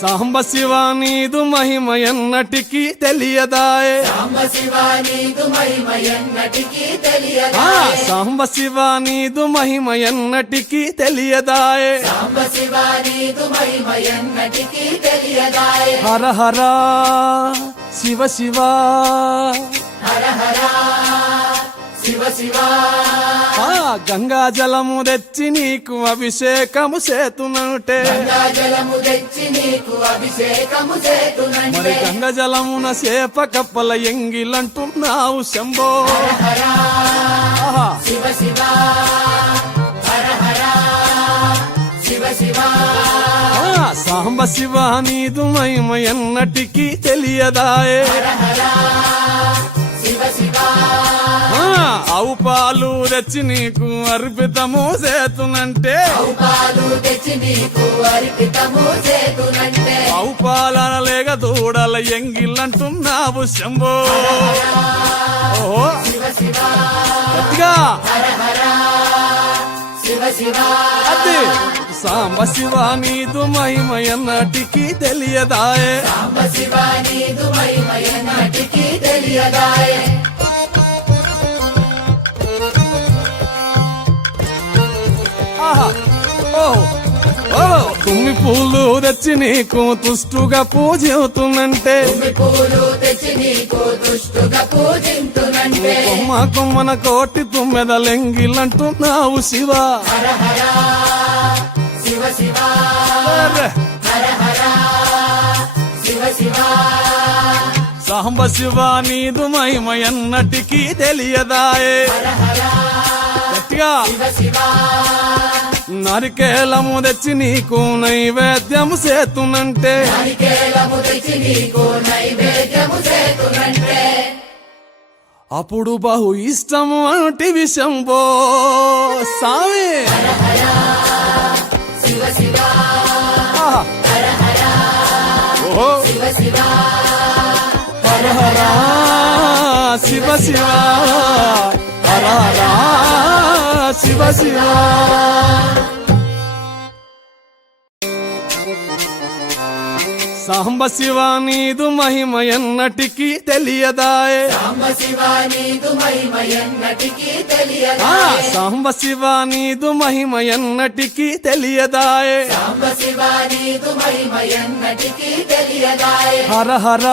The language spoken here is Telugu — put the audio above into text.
సాంబ శివ నీదు మహిమ ఎన్నటికీ తెలియదాయే. సాంబ శివ నీదు మహిమ ఎన్నటికీ తెలియదాయే. సాంబ శివ నీదు మహిమ ఎన్నటికీ తెలియదాయే. సాంబ శివ నీదు మహిమ ఎన్నటికీ తెలియదాయే. హర హర శివ శివ హర హర శివ శివ. గంగా జలము తెచ్చి నీకు అభిషేకము చేతునంటే. గంగా జలము తెచ్చి నీకు అభిషేకము మరి చేతునంటే. గంగ జలమున సేప కప్పల ఎంగిలంటున్నావు శంభో. హర ఆహా. శివ శివ హర హర శివ శివ. సాంబ శివ నీదు మహిమ ఎన్నటికీ తెలియదాయే. హర హర శివ శివ. ఆవు పాలు తెచ్చి నీకు అర్పితము చేతునంటే. పాలు తెచ్చి నీకు అర్పితము చేతునంటే. ఆవు పాల లేక దూడల ఎంగిలంటున్నావు శంభో. ఓహో శివ శివ గట్టిగా హర హర శివ శివ. అదే సాంబ శివ నీదు మహిమ ఎన్నటికీ తెలియదాయే. సాంబ శివ నీదు మహిమ ఎన్నటికీ తెలియదాయే. ఆహా. ఓహో ఓహో తుమ్మి పూలు తెచ్చి నీకు తుష్టుగా పూజవుతున్నంటే. తుమ్మి పూలు తెచ్చి నీకు దుష్టుగా పూజింతునంటే. కొమ్మ కొమ్మన కోటి తుమ్మెదలెంగిలంటున్నావు శివ. హర హర శివ శివ అరే. హర హర శివ శివ. సాంబ శివ నీదు మహిమ ఎన్నటికీ తెలియదాయే. హర హర గట్టిగా శివ శివ. నరికేలము తెచ్చి నీకు నైవేద్యము చేతునంటే. నారికేళము తెచ్చి నీకు నైవేద్యము చేతునంటే. అప్పుడు బహు ఇష్టము అంటివి శంభో సామి. హర హర శివ శివ ఆహా. హర హర ఓహో శివ శివ. హర హర శివ శివ హర హర శివ శివ. సాంబ శివ నీదు మహిమ ఎన్నటికీ తెలియదాయే. సాంబ శివ నీదు మహిమ ఎన్నటికీ తెలియదాయే. సాంబ శివ నీదు మహిమ ఎన్నటికీ తెలియదాయే. సాంబ శివ నీదు మహిమ ఎన్నటికీ తెలియదాయే. హర హర